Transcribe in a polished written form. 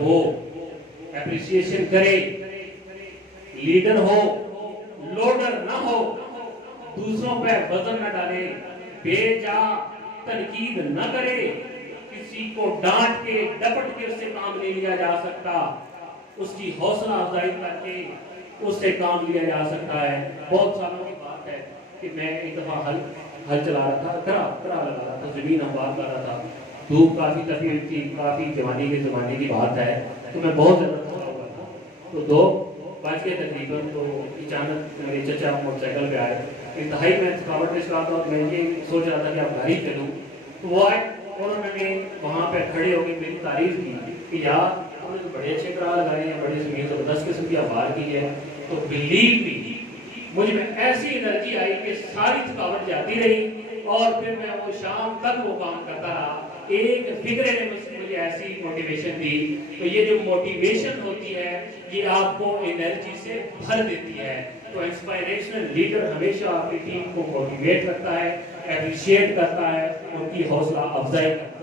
ہو، appreciation کرے، leader ہو، لوڈر نہ ہو، دوسروں پہ وزن نہ ڈالے، بے جا تنقید نہ کرے، کسی کو ڈانٹ کے ڈپٹ کے اس سے کام نہیں لیا جا سکتا، اس کی حوصلہ افزائی کر کے اس سے کام لیا جا سکتا ہے۔ بہت سالوں کی بات ہے کہ میں ایک دفعہ ہل چلا رہا تھا، کرا لگا رہا تھا، زمین ہموار کر رہا تھا، دھوپ کافی تکلیف تھی، کافی جوانی کے زمانے کی بات ہے، تو میں بہت زیادہ تھکا ہوا تھا، تو 2 بج کے تقریباً تو اچانک میرے چچا موٹر سائیکل پہ آئے، انتہائی میں تھکاوٹ کے شکار تھا، میں یہ سوچ رہا تھا کہ اب گھر ہی چلوں، تو وہ آئے، انہوں نے وہاں پہ کھڑے ہو کے میری تعریف کی کہ یار ہم نے بڑے اچھے کرا لگائے ہیں، بڑے زبردست قسم کی آواز کی ہے، تو بلیو می مجھ میں ایسی انرجی آئی کہ ساری تھکاوٹ جاتی رہی، اور پھر میں وہ شام تک وہ کام کرتا رہا۔ ایک فکرے نے مجھے ایسی موٹیویشن دی، تو یہ جو موٹیویشن ہوتی ہے یہ آپ کو انرجی سے بھر دیتی ہے۔ تو انسپائریشنل لیڈر ہمیشہ آپ کی ٹیم کو موٹیویٹ کرتا ہے، اپریشیٹ کرتا ہے، ان کی حوصلہ افزائی کرتا ہے۔